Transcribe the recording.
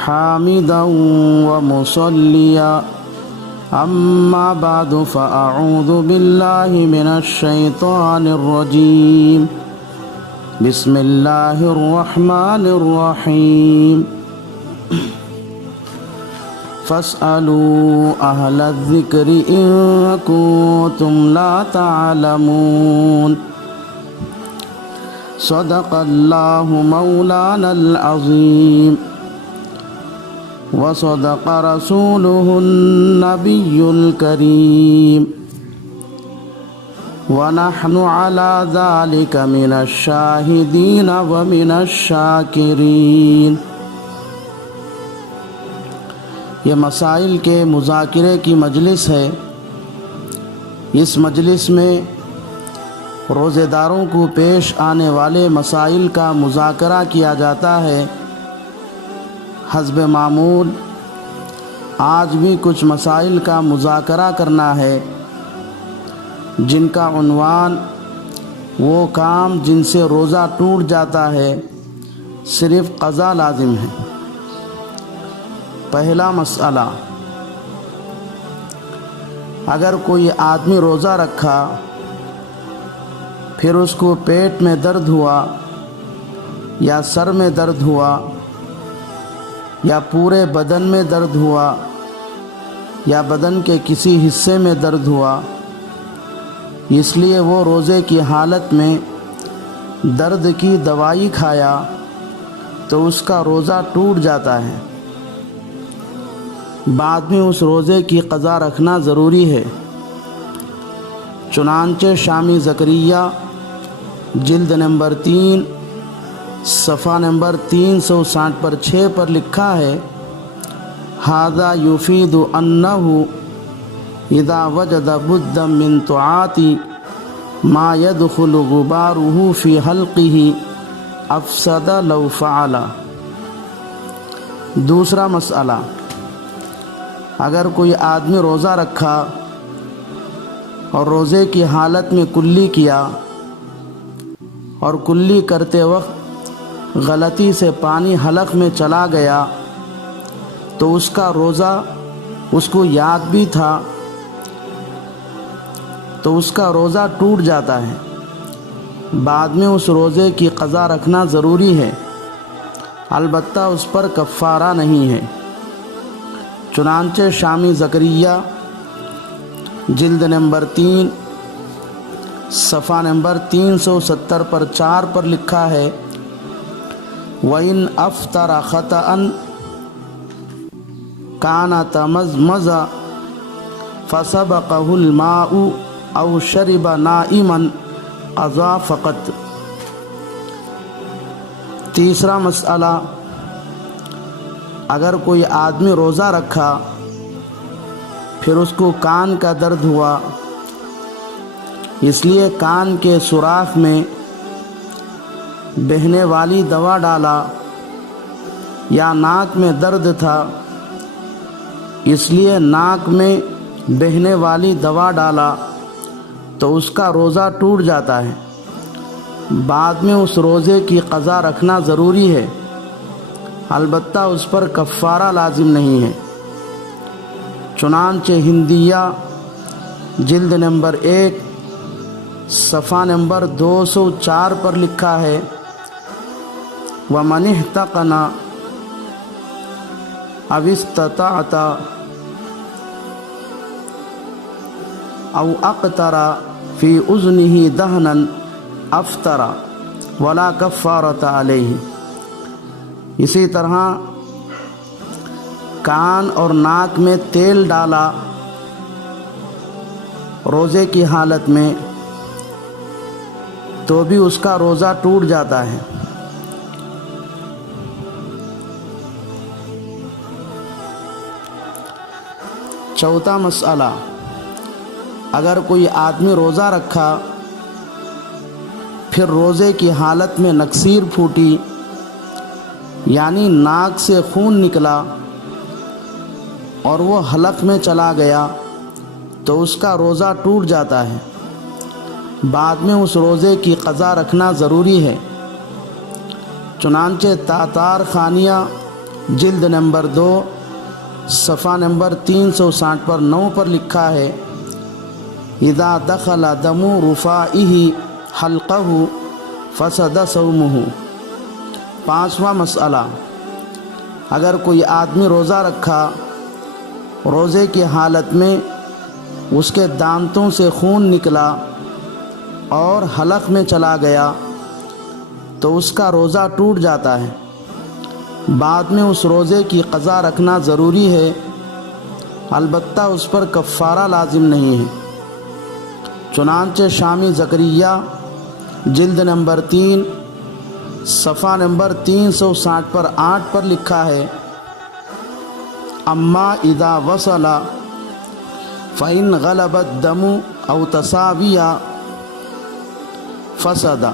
حامدا ومصليا أما بعد فأعوذ بالله من الشيطان الرجيم بسم الله الرحمن الرحيم فاسألوا أهل الذكر إن كنتم لا تعلمون صدق الله مولانا العظيم وصدق رسوله النبي الكريم ونحن على ذلك من الشاهدين ومن الشاکرین۔ یہ مسائل کے مذاکرے کی مجلس ہے۔ اس مجلس میں روزے داروں کو پیش آنے والے مسائل کا مذاکرہ کیا جاتا ہے۔ حسب معمول آج بھی کچھ مسائل کا مذاکرہ کرنا ہے، جن کا عنوان وہ کام جن سے روزہ ٹوٹ جاتا ہے، صرف قضا لازم ہے۔ پہلا مسئلہ، اگر کوئی آدمی روزہ رکھا پھر اس کو پیٹ میں درد ہوا یا سر میں درد ہوا یا پورے بدن میں درد ہوا یا بدن کے کسی حصے میں درد ہوا، اس لیے وہ روزے کی حالت میں درد کی دوائی کھایا تو اس کا روزہ ٹوٹ جاتا ہے۔ بعد میں اس روزے کی قضا رکھنا ضروری ہے۔ چنانچہ شامی زکریا جلد نمبر 3 صفحہ نمبر 360 پر 6 پر لکھا ہے، ھذا یفید انہ اذا وجد بدا من طاعت ما يدخل غباره في حلقه افسد لو فعل۔ دوسرا مسئلہ، اگر کوئی آدمی روزہ رکھا اور روزے کی حالت میں کلی کیا اور کلی کرتے وقت غلطی سے پانی حلق میں چلا گیا تو اس کا روزہ اس کو یاد بھی تھا تو اس کا روزہ ٹوٹ جاتا ہے۔ بعد میں اس روزے کی قضا رکھنا ضروری ہے، البتہ اس پر کفارہ نہیں ہے۔ چنانچہ شامی زکریا جلد نمبر 3 صفحہ نمبر 370 پر 4 پر لکھا ہے، وَإِنْ أَفْطَرَ خَطَأً كَانَ تَمَزْمَزَ فَسَبَقَهُ الْمَاءُ أَوْ شَرِبَ نَائِمًا قَضَى فقط۔ تیسرا مسئلہ، اگر کوئی آدمی روزہ رکھا پھر اس کو کان کا درد ہوا، اس لیے کان کے سوراخ میں بہنے والی دوا ڈالا، یا ناک میں درد تھا اس لیے ناک میں بہنے والی دوا ڈالا تو اس کا روزہ ٹوٹ جاتا ہے۔ بعد میں اس روزے کی قضا رکھنا ضروری ہے، البتہ اس پر کفارہ لازم نہیں ہے۔ چنانچہ ہندیہ جلد نمبر 1 صفحہ نمبر 204 پر لکھا ہے، وَمَنِ احْتَقَنَ أَوِ اسْتَطَعْتَ أَوْ أَقْتَرَ فِي أُذُنِهِ دَهْنًا أَفْطَرَ وَلَا كَفَّارَةَ عَلَيْهِ۔ اسی طرح کان اور ناک میں تیل ڈالا روزے کی حالت میں تو بھی اس کا روزہ ٹوٹ جاتا ہے۔ چوتھا مسئلہ، اگر کوئی آدمی روزہ رکھا پھر روزے کی حالت میں نکسیر پھوٹی یعنی ناک سے خون نکلا اور وہ حلق میں چلا گیا تو اس کا روزہ ٹوٹ جاتا ہے۔ بعد میں اس روزے کی قضا رکھنا ضروری ہے۔ چنانچہ تاتار خانیہ جلد نمبر 2 صفحہ نمبر 360 پر 9 پر لکھا ہے اذا دخل دم رفائه حلقه فسد صومه۔ 5واں مسئلہ، اگر کوئی آدمی روزہ رکھا، روزے کی حالت میں اس کے دانتوں سے خون نکلا اور حلق میں چلا گیا تو اس کا روزہ ٹوٹ جاتا ہے۔ بعد میں اس روزے کی قضا رکھنا ضروری ہے، البتہ اس پر کفارہ لازم نہیں ہے۔ چنانچہ شامی زکریا جلد نمبر 3 صفحہ نمبر 360 پر 8 پر لکھا ہے اما اذا وصل فإن غلب الدم او تساوی فسد۔